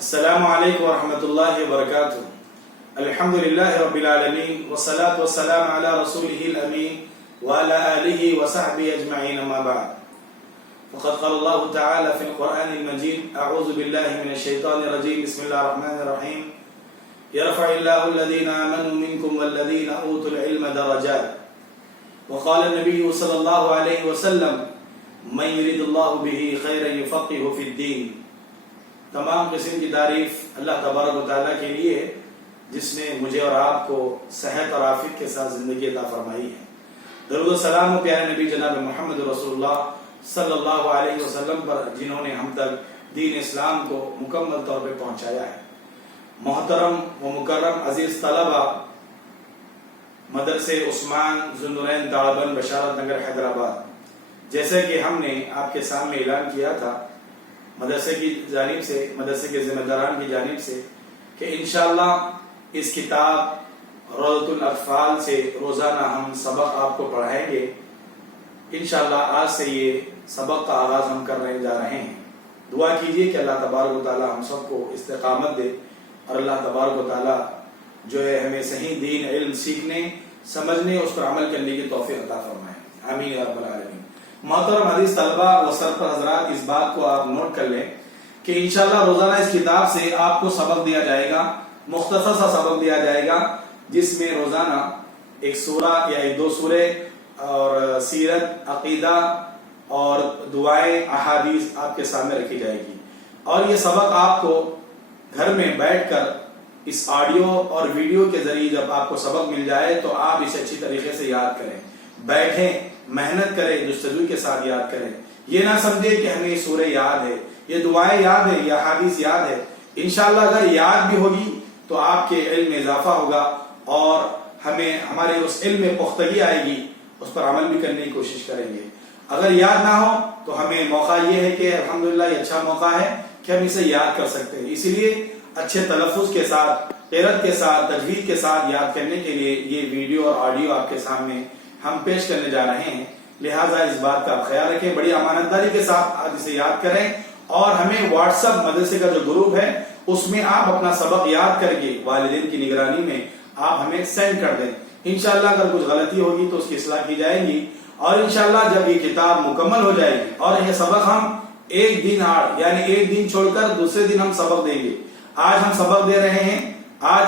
السلام علیکم ورحمۃ اللہ وبرکاتہ. الحمد للہ رب العالمین والصلاة والسلام علی رسولہ الامین وعلی آلہ وصحبہ اجمعین اما بعد. فقد قال اللہ تعالی فی القرآن المجید اعوذ باللہ من الشیطان الرجیم بسم اللہ الرحمن الرحیم یرفع اللہ الذین آمنوا منکم والذین اوتوا العلم درجات وقال النبی صلی اللہ علیہ وسلم من یرید اللہ بہ خیرا یفقہہ فی الدین. تمام قسم کی تعریف اللہ تبارک و تعالیٰ کے لیے ہے جس نے مجھے اور آپ کو صحت اور عافیت کے ساتھ زندگی عطا فرمائی ہے. درود و سلام و پیارے نبی جناب محمد رسول اللہ صلی اللہ علیہ وسلم پر جنہوں نے ہم تک دین اسلام کو مکمل طور پہ پہنچایا ہے. محترم و مکرم عزیز طلبہ، مدرسے عثمان ذو النورین داڑبند بشارت نگر حیدرآباد، جیسے کہ ہم نے آپ کے سامنے اعلان کیا تھا مدرسے کی جانب سے، مدرسے کے ذمہ داران کی جانب سے، کہ انشاءاللہ اس کتاب روضۃ الاطفال سے روزانہ ہم سبق آپ کو پڑھائیں گے. انشاءاللہ آج سے یہ سبق کا آغاز ہم کرنے جا رہے ہیں. دعا کیجئے کہ اللہ تبارک و تعالی ہم سب کو استقامت دے اور اللہ تبارک و تعالی جو ہے ہمیں صحیح دین علم سیکھنے، سمجھنے، اس پر عمل کرنے کی توفیق عطا فرمائے. آمین یا رب العالمین. محترم عزیز طلبہ و سرپر حضرات، اس بات کو آپ نوٹ کر لیں کہ انشاءاللہ روزانہ اس کتاب سے آپ کو سبق دیا جائے گا، مختصر سا سبق دیا جائے گا، جس میں روزانہ ایک سورہ یا ایک دو سورے اور سیرت، عقیدہ اور دعائیں، احادیث آپ کے سامنے رکھی جائے گی. اور یہ سبق آپ کو گھر میں بیٹھ کر اس آڈیو اور ویڈیو کے ذریعے جب آپ کو سبق مل جائے تو آپ اسے اچھی طریقے سے یاد کریں، بیٹھیں، محنت کریں، جستجو کے ساتھ یاد کریں. یہ نہ سمجھے کہ ہمیں یہ سورہ یاد ہے، یہ دعائیں یاد ہے، یہ حدیث یاد ہے. انشاءاللہ اگر یاد بھی ہوگی تو آپ کے علم میں اضافہ ہوگا اور ہمارے اس علم میں پختگی آئے گی، اس پر عمل بھی کرنے کی کوشش کریں گے. اگر یاد نہ ہو تو ہمیں موقع یہ ہے کہ الحمدللہ یہ اچھا موقع ہے کہ ہم اسے یاد کر سکتے ہیں. اسی لیے اچھے تلفظ کے ساتھ، قرأت کے ساتھ، تجوید کے ساتھ یاد کرنے کے لیے یہ ویڈیو اور آڈیو آپ کے سامنے ہم پیش کرنے جا رہے ہیں. لہٰذا اس بات کا خیال رکھیں، بڑی امانتداری کے ساتھ آپ اسے یاد کریں اور ہمیں واٹس ایپ مدرسے کا جو گروپ ہے اس میں آپ اپنا سبق یاد کر کے والدین کی نگرانی میں آپ ہمیں سینڈ کر دیں. انشاءاللہ اگر کچھ غلطی ہوگی تو اس کی اصلاح کی جائے گی اور انشاءاللہ جب یہ کتاب مکمل ہو جائے گی اور یہ سبق ہم ایک دن یعنی ایک دن چھوڑ کر دوسرے دن ہم سبق دیں گے. آج ہم سبق دے رہے ہیں، آج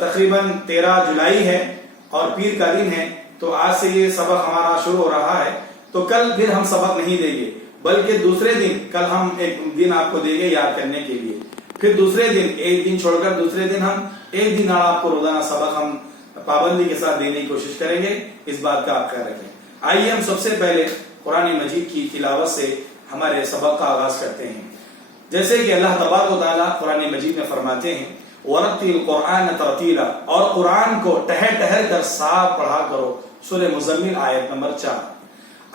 تقریباً 13 جولائی ہے اور پیر کا دن ہے، تو آج سے یہ سبق ہمارا شروع ہو رہا ہے. تو کل پھر ہم سبق نہیں دیں گے بلکہ دوسرے دن، کل ہم ایک دن آپ کو دیں گے یاد کرنے کے لیے، پھر دوسرے دن ایک دن چھوڑ کر دوسرے دن ہم ایک دن آپ کو روزانہ سبق ہم پابندی کے ساتھ دینے کی کوشش کریں گے. اس بات کا آپ خیال رکھیں. آئیے ہم سب سے پہلے قرآن مجید کی تلاوت سے ہمارے سبق کا آغاز کرتے ہیں. جیسے کہ اللہ تبارک و تعالیٰ قرآن مجید میں فرماتے ہیں وَرَتِّلْ الْقُرْآنَ تَرْتِيلًا، اور قرآن کو ٹہر ٹہر کر صاف پڑھا کرو. سورہ مزمل آیت نمبر 4.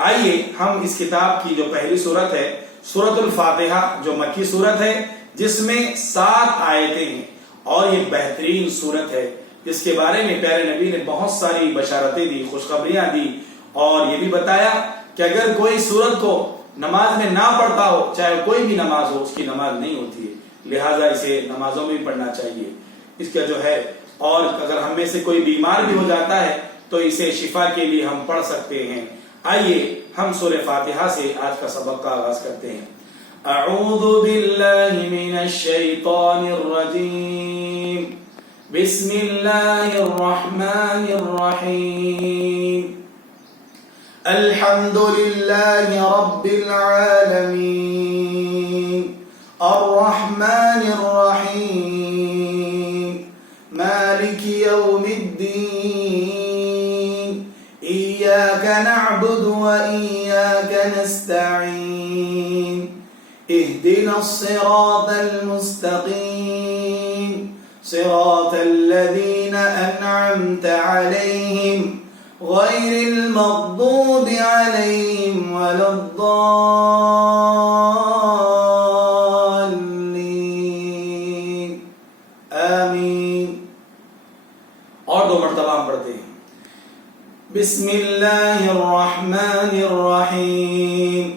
آئیے ہم اس کتاب کی جو پہلی سورت ہے سورۃ الفاتحہ، جو مکی سورت ہے جس میں 7 آیتیں ہیں اور یہ بہترین سورت ہے جس کے بارے میں پیارے نبی نے بہت ساری بشارتیں دی، خوشخبریاں دی اور یہ بھی بتایا کہ اگر کوئی سورت کو نماز میں نہ پڑھتا ہو، چاہے کوئی بھی نماز ہو، اس کی نماز نہیں ہوتی ہے. لہٰذا اسے نمازوں میں بھی پڑھنا چاہیے. اس کا جو ہے، اور اگر ہم میں سے کوئی بیمار بھی ہو جاتا ہے تو اسے شفا کے لیے ہم پڑھ سکتے ہیں. آئیے ہم سورہ فاتحہ سے آج کا سبق کا آغاز کرتے ہیں. اعوذ باللہ من الشیطان الرجیم، بسم اللہ الرحمن الرحیم. الحمد للہ رب العالمین، الرحمن الرحیم، مالک یوم الدین، إياك نعبد وإياك نستعين، اهدنا الصراط المستقيم، صراط الذين أنعمت عليهم غير المغضوب عليهم ولا الضالين، آمين. اور 2 مرتبہ ہم پڑھتے ہیں. بسم اللہ الرحمن الرحیم،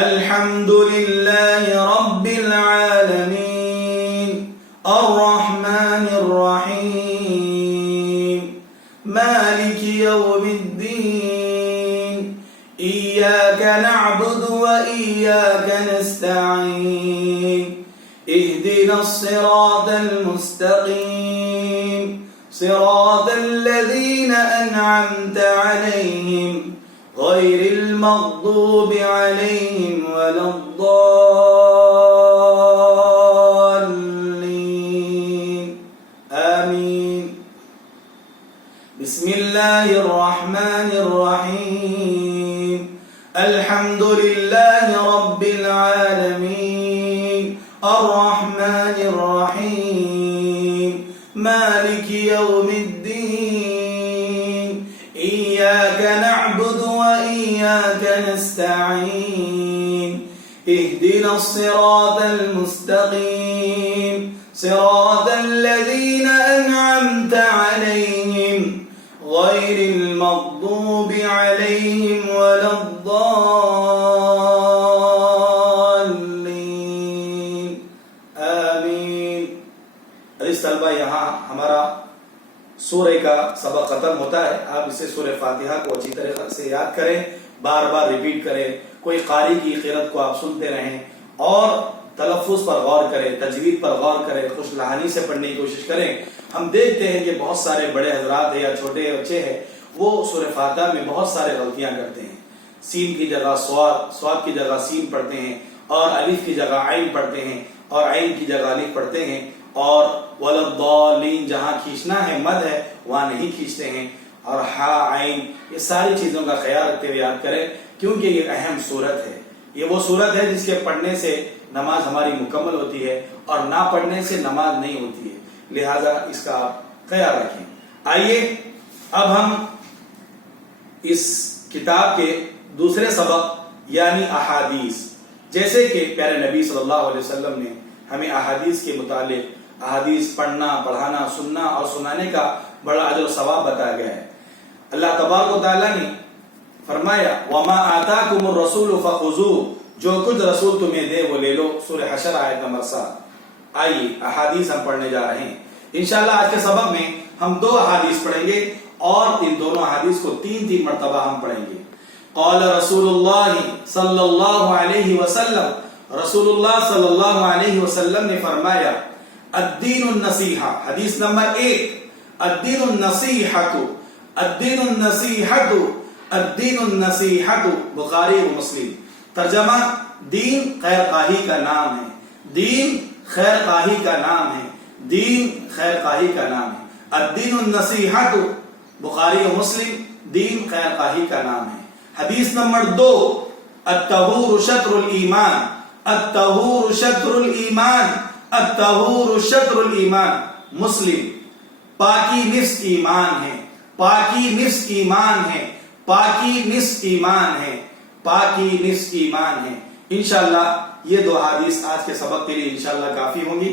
الحمد للہ رب العالمین، الرحمن الرحيم مالك يوم الدين إياك نعبد وإياك نستعين اهدنا الصراط المستقيم صراط الذين أنعمت عليهم غير المغضوب عليهم ولا الضالين آمين بسم الله الرحمن الرحيم الحمد لله رب العالمين الرحمن الرحيم مالك يوم الدين إياك نعبد وإياك نستعين اهدنا الصراط المستقيم صراط الذين أنعمت عليهم غير المغضوب عليهم ولا الضالين آمين. عزیز طلبہ، یہاں ہمارا سورہ کا سبق ختم ہوتا ہے. آپ اسے سورہ فاتحہ کو اچھی طریقے سے یاد کریں، بار بار ریپیٹ کریں، کوئی قاری کی قرات کو آپ سنتے رہیں اور تلفظ پر غور کریں، تجوید پر غور کریں، خوش لہانی سے پڑھنے کی کوشش کریں. ہم دیکھتے ہیں کہ بہت سارے بڑے حضرات ہیں یا چھوٹے بچے ہیں، وہ سورہ فاتحہ میں بہت سارے غلطیاں کرتے ہیں. سین کی جگہ سواد کی جگہ سین پڑھتے ہیں، اور الف کی جگہ عین پڑھتے ہیں، اور عین کی جگہ الف پڑھتے ہیں، اور ولضالین جہاں کھینچنا ہے مد ہے وہاں نہیں کھینچتے ہیں، اور ہا عین. یہ ساری چیزوں کا خیال رکھتے ہوئے یاد کریں، کیونکہ یہ اہم صورت ہے. یہ وہ صورت ہے جس کے پڑھنے سے نماز ہماری مکمل ہوتی ہے، اور نہ پڑھنے سے نماز نہیں ہوتی ہے. لہذا اس کا آپ خیال رکھیں. آئیے اب ہم اس کتاب کے دوسرے سبق یعنی احادیث، جیسے کہ پیارے نبی صلی اللہ علیہ وسلم نے ہمیں احادیث کے متعلق احادیث پڑھنا، پڑھانا، سننا اور سنانے کا بڑا اجر و ثواب بتایا گیا ہے. اللہ تبارک و تعالیٰ نے فرمایا وَمَا آتَاكُمُ الرَّسُولُ فَخُذُوهُ، جو کچھ رسول تمہیں دے وہ لے لو. سورہ حشر آیت نمبر 7. آئیے احادیث ہم پڑھنے جا رہے ہیں. انشاءاللہ آج کے سبق میں ہم 2 احادیث پڑھیں گے، اور ان دونوں احادیث کو 3 مرتبہ ہم پڑھیں گے. قال رسول اللہ صلی اللہ علیہ وسلم، رسول اللہ صلی اللہ علیہ وسلم نے فرمایا الدین النصیحہ. حدیث نمبر 1، الدین النصیحۃ، الدین النصیحۃ، الدین النصیحۃ، بخاری و مسلم. ترجمہ: دین خیر خواہی کا نام ہے، دین خیر خواہی کا نام ہے، دین خیر خواہی کا نام ہے. الدین النصیحۃ، بخاری و مسلم، دین خیر خواہی کا نام ہے. حدیث نمبر 2، الطہور شطر الایمان، الطہور شطر الایمان، الطہور شطر الایمان، مسلم. پاکی نصف ایمان ہے، پاکی نصف ایمان ہے، پاکی نصف ایمان ہے، پاکی نصف ایمان ہے. انشاءاللہ یہ 2 حدیث آج کے سبق کے لیے انشاءاللہ کافی ہوں گی.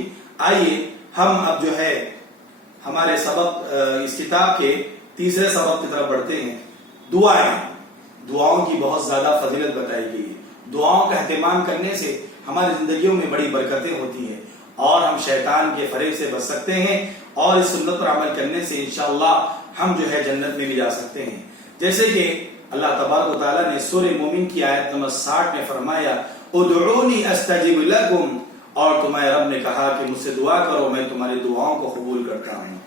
آئیے ہم اب جو ہے ہمارے سبق اس کتاب کے تیسرے سبق کی طرف بڑھتے ہیں. دعائیں، دعاؤں کی بہت زیادہ فضیلت بتائی گئی ہے. دعاؤں کا اہتمام کرنے سے ہماری زندگیوں میں بڑی برکتیں ہوتی ہیں، اور ہم شیطان کے فریب سے بچ سکتے ہیں، اور اس سنت پر عمل کرنے سے انشاءاللہ ہم جو ہے جنت میں بھی جا سکتے ہیں. جیسے کہ اللہ تبارک و تعالیٰ نے سورہ مومن کی آیت نمبر 60 میں فرمایا ادعونی استجب لکم، اور تمہارے رب نے کہا کہ مجھ سے دعا کرو، میں تمہاری دعاؤں کو قبول کرتا ہوں.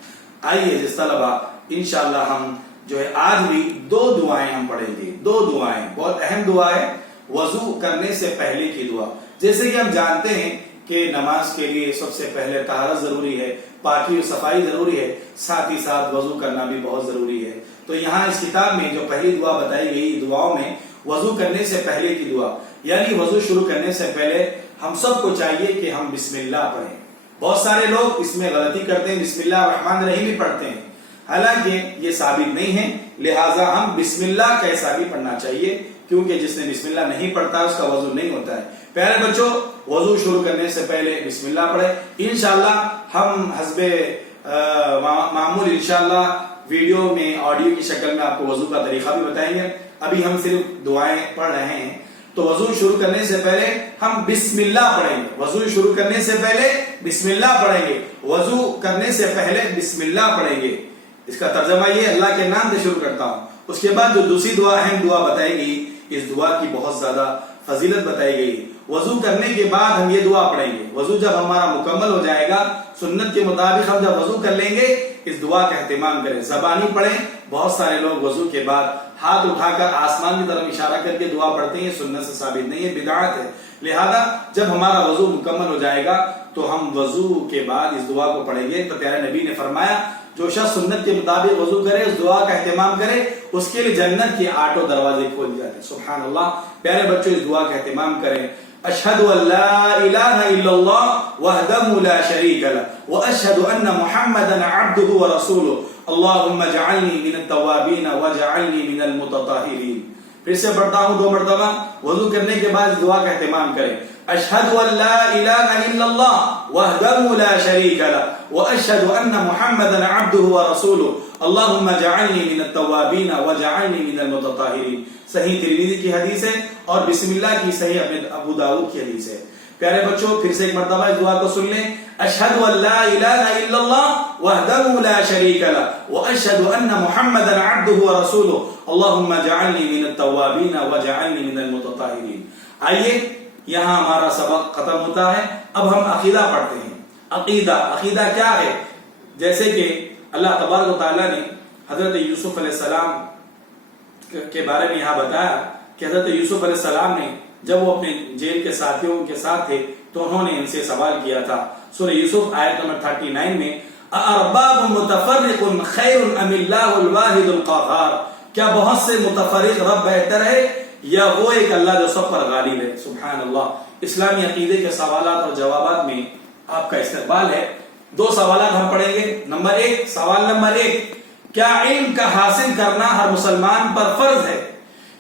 آئیے جس طلبہ انشاءاللہ ہم جو ہے آج بھی 2 دعائیں ہم پڑھیں گے. 2 دعائیں بہت اہم دعا ہے، وضو کرنے سے پہلے کی دعا. جیسے کہ ہم جانتے ہیں کہ نماز کے لیے سب سے پہلے طہارت ضروری ہے، پاکی و صفائی ضروری ہے، ساتھ ہی ساتھ وضو کرنا بھی بہت ضروری ہے. تو یہاں اس کتاب میں جو پہلی دعا بتائی گئی دعاؤں میں وضو کرنے سے پہلے کی دعا، یعنی وضو شروع کرنے سے پہلے ہم سب کو چاہیے کہ ہم بسم اللہ پڑھیں. بہت سارے لوگ اس میں غلطی کرتے ہیں، بسم اللہ الرحمن الرحیم بھی پڑھتے ہیں، حالانکہ یہ ثابت نہیں ہے. لہٰذا ہم بسم اللہ کیسا بھی پڑھنا چاہیے، کیونکہ جس نے بسم اللہ نہیں پڑھتا اس کا وضو نہیں ہوتا ہے. پیارے بچوں، وضو شروع کرنے سے پہلے بسم اللہ پڑھیں. انشاءاللہ ہم حسب معمول انشاءاللہ ویڈیو میں آڈیو کی شکل میں آپ کو وضو کا طریقہ بھی بتائیں گے. ابھی ہم صرف دعائیں پڑھ رہے ہیں، تو وضو شروع کرنے سے پہلے ہم بسم اللہ پڑھیں گے. وضو شروع کرنے سے پہلے بسم اللہ پڑھیں گے. وضو کرنے سے پہلے بسم اللہ پڑھیں گے. اس کا ترجمہ یہ اللہ کے نام سے شروع کرتا ہوں. اس کے بعد جو دوسری دعا اہم دعا بتائی گئی, اس دعا کی بہت زیادہ فضیلت بتائی گئی. وضو کرنے کے بعد ہم یہ دعا پڑھیں گے. وضو جب ہمارا مکمل ہو جائے گا سنت کے مطابق ہم جب وضو کر لیں گے اس دعا کا اہتمام کریں, زبانی پڑھیں. بہت سارے لوگ وضو کے بعد ہاتھ اٹھا کر آسمان کی طرف اشارہ کر کے دعا پڑھتے ہیں, سنت سے ثابت نہیں ہے, بدعت ہے. لہذا جب ہمارا وضو مکمل ہو جائے گا تو ہم وضو کے بعد اس دعا کو پڑھیں گے. تو پیارے نبی نے فرمایا جو شخص سنت کے مطابق وضو کرے اس دعا کا اہتمام کرے اس کے لیے جنت کے 8 دروازے کھول جاتے ہیں. سبحان اللہ. پیارے بچوں اس دعا کا اہتمام کریں. اشہد ان لا الہ الا اللہ وحدہ لا شریک لہ واشہد ان محمدا عبدہ ورسولہ اللہم اجعلنی من التوابین واجعلنی من المتطہرین. پھر سے پڑھتا ہوں 2 مرتبہ. وضو کرنے کے بعد اس دعا کا اہتمام کریں. اشہد ان لا الہ الا اللہ وحدہ لا شریک لہ واشہد ان محمدا عبدہ ورسولہ اللہم اجعلنی من التوابین واجعلنی من المتطہرین. صحیح ترمذی کی حدیث ہے اور بسم اللہ کی صحیح ابو داؤد کی حدیث ہے. پیارے بچوں پھر سے ایک مرتبہ اس دعا کو سن لیں. اشہد ان لا الہ الا اللہ وحدہ لا شریک لہ واشہد ان محمدا عبدہ ورسولہ اللہم اجعلنی من التوابین واجعلنی من المتطہرین. آئیے یہاں ہمارا سبق ختم ہوتا ہے. اب ہم عقیدہ پڑھتے ہیں. عقیدہ کیا ہے؟ جیسے کہ اللہ تبارک و تعالیٰ نے حضرت یوسف علیہ السلام کے بارے میں یہاں بتایا کہ حضرت یوسف علیہ السلام نے جب وہ اپنے جیل کے ساتھیوں کے ساتھ تھے تو انہوں نے ان سے سوال کیا تھا. سورہ یوسف آیت نمبر 39 میں ارباب متفرق خیر ام اللہ الواحد القہار. کیا بہت سے متفرق رب بہتر ہے یا وہ ایک اللہ جو سب پر غالب ہے؟ سبحان اللہ. اسلامی عقیدے کے سوالات اور جوابات میں آپ کا استقبال ہے. 2 سوالات ہم پڑھیں گے. نمبر 1, سوال نمبر 1, کیا علم کا حاصل کرنا ہر مسلمان پر فرض ہے؟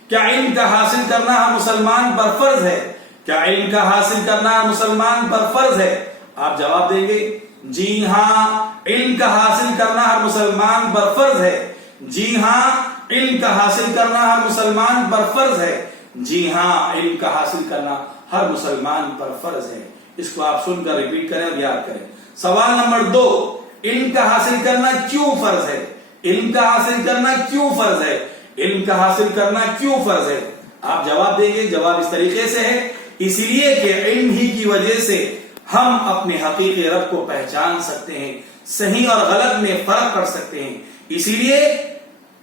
کیا علم کا حاصل کرنا ہر مسلمان پر فرض ہے؟ کیا علم کا حاصل کرنا ہر مسلمان پر فرض ہے؟ آپ جواب دیں گے جی ہاں علم کا حاصل کرنا ہر مسلمان پر فرض ہے. جی ہاں علم کا حاصل کرنا ہر مسلمان پر فرض ہے. جی ہاں علم کا حاصل کرنا ہر مسلمان پر فرض ہے. اس کو آپ سن کر ریپیٹ کریں اور یاد کریں. سوال نمبر 2, علم کا حاصل کرنا کیوں فرض ہے؟ علم کا حاصل کرنا کیوں فرض ہے؟ علم کا حاصل کرنا کیوں فرض ہے؟ آپ جواب دیں گے. جواب اس طریقے سے ہے اس لیے کہ علم ہی کی وجہ سے ہم اپنے حقیقی رب کو پہچان سکتے ہیں, صحیح اور غلط میں فرق کر سکتے ہیں. اسی لیے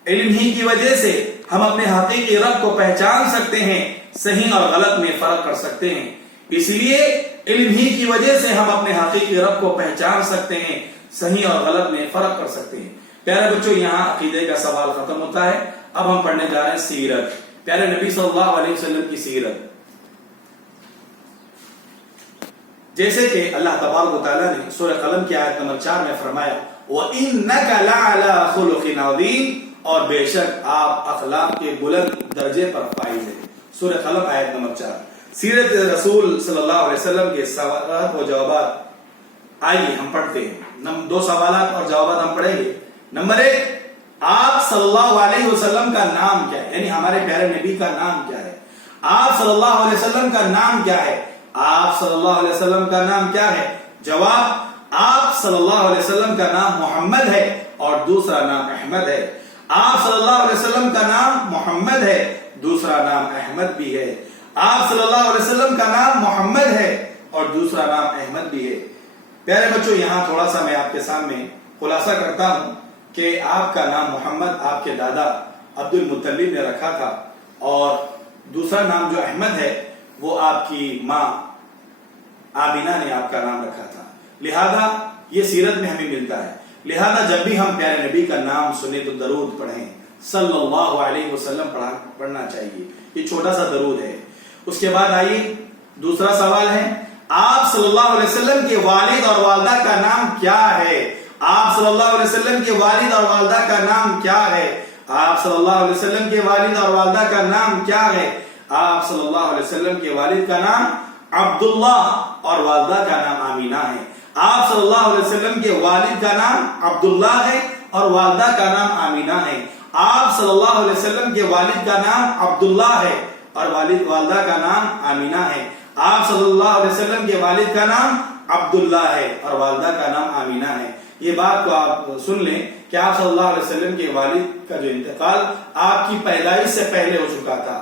علم ہی کی وجہ سے ہم اپنے حقیقی رب کو پہچان سکتے ہیں, صحیح اور غلط میں فرق کر سکتے ہیں. اس لیے علم ہی کی وجہ سے ہم اپنے حقیقی رب کو پہچان سکتے ہیں, صحیح اور غلط میں فرق کر سکتے ہیں. پیارے بچوں یہاں عقیدے کا سوال ختم ہوتا ہے. اب ہم پڑھنے جا رہے ہیں سیرت. پیارے نبی صلی اللہ علیہ وسلم کی سیرت. جیسے کہ اللہ تبارک و تعالیٰ نے سورہ قلم کی آیت نمبر 4 میں فرمایا وَإِنَّكَ لَعَلَىٰ خُلُقٍ عَظِيمٍ, اور بے شک آپ اخلاق کے بلند درجے پر فائز ہیں. سورہ قلم آیت نمبر 4. سیرت رسول صلی اللہ علیہ وسلم کے سوالات و جوابات. آئیے ہم پڑھتے ہیں. 2 سوالات اور جوابات ہم پڑھیں گے. نمبر 1, آپ صلی اللہ علیہ وسلم کا نام کیا ہے؟ یعنی ہمارے پیارے نبی کا نام کیا ہے؟ آپ صلی اللہ علیہ وسلم کا نام کیا ہے؟ آپ صلی اللہ علیہ وسلم کا نام کیا ہے؟ جواب, آپ صلی اللہ علیہ وسلم کا نام محمد ہے اور دوسرا نام احمد ہے. آپ صلی اللہ علیہ وسلم کا نام محمد ہے, دوسرا نام احمد بھی ہے. آپ صلی اللہ علیہ وسلم کا نام محمد ہے اور دوسرا نام احمد بھی ہے. پیارے بچوں یہاں تھوڑا سا میں آپ کے سامنے خلاصہ کرتا ہوں کہ آپ کا نام محمد آپ کے دادا عبد المطلب نے رکھا تھا اور دوسرا نام جو احمد ہے وہ آپ کی ماں آمینہ نے آپ کا نام رکھا تھا. لہذا یہ سیرت میں ہمیں ملتا ہے. لہذا جب بھی ہم پیارے نبی کا نام سنیں تو درود پڑھیں, صلی اللہ علیہ وسلم پڑھنا چاہیے. یہ چھوٹا سا درود ہے. اس کے بعد آئیے دوسرا سوال ہے آپ صلی اللہ علیہ وسلم کے والد اور والدہ کا نام کیا ہے؟ آپ صلی اللہ علیہ وسلم کے والد اور والدہ کا نام کیا ہے؟ آپ صلی اللہ علیہ وسلم کے والد اور والدہ کا نام کیا ہے؟ آپ صلی اللہ علیہ وسلم کے والد کا نام عبداللہ اور والدہ کا نام آمینہ ہے. آپ صلی اللہ علیہ وسلم کے والد کا نام عبداللہ ہے اور والدہ کا نام آمینہ ہے. آپ صلی اللہ علیہ وسلم کے والد کا نام عبداللہ ہے اور والدہ کا نام آمینہ ہے. آپ صلی اللہ علیہ وسلم کے والد کا نام عبداللہ ہے اور والدہ کا نام آمینہ ہے. یہ بات کو آپ سن لیں کہ آپ صلی اللہ علیہ وسلم کے والد کا جو انتقال آپ کی پیدائش سے پہلے ہو چکا تھا.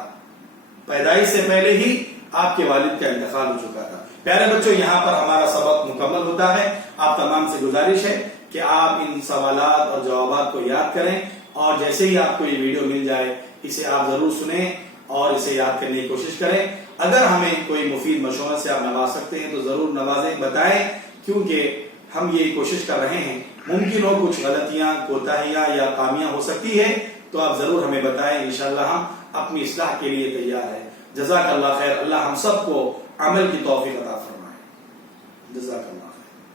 پیدائش سے پہلے ہی آپ کے والد کا انتقال ہو چکا تھا. پیارے بچوں، یہاں پر ہمارا سبق مکمل ہوتا ہے. آپ تمام سے گزارش ہے کہ آپ ان سوالات اور جوابات کو یاد کریں اور جیسے ہی آپ کو یہ ویڈیو مل جائے اسے آپ ضرور سنیں اور اسے یاد کرنے کی کوشش کریں. اگر ہمیں کوئی مفید مشورہ سے آپ نواز سکتے ہیں تو ضرور نوازیں، بتائیں، کیونکہ ہم یہ کوشش کر رہے ہیں. ممکن ہو کچھ غلطیاں، کوتاہیاں یا خامیاں ہو سکتی ہے تو آپ ضرور ہمیں بتائیں. انشاءاللہ ہم اپنی اصلاح کے لیے تیار ہیں. جزاک اللہ خیر. اللہ ہم سب کو عمل کی توفیق عطا فرمائے. جزاک اللہ.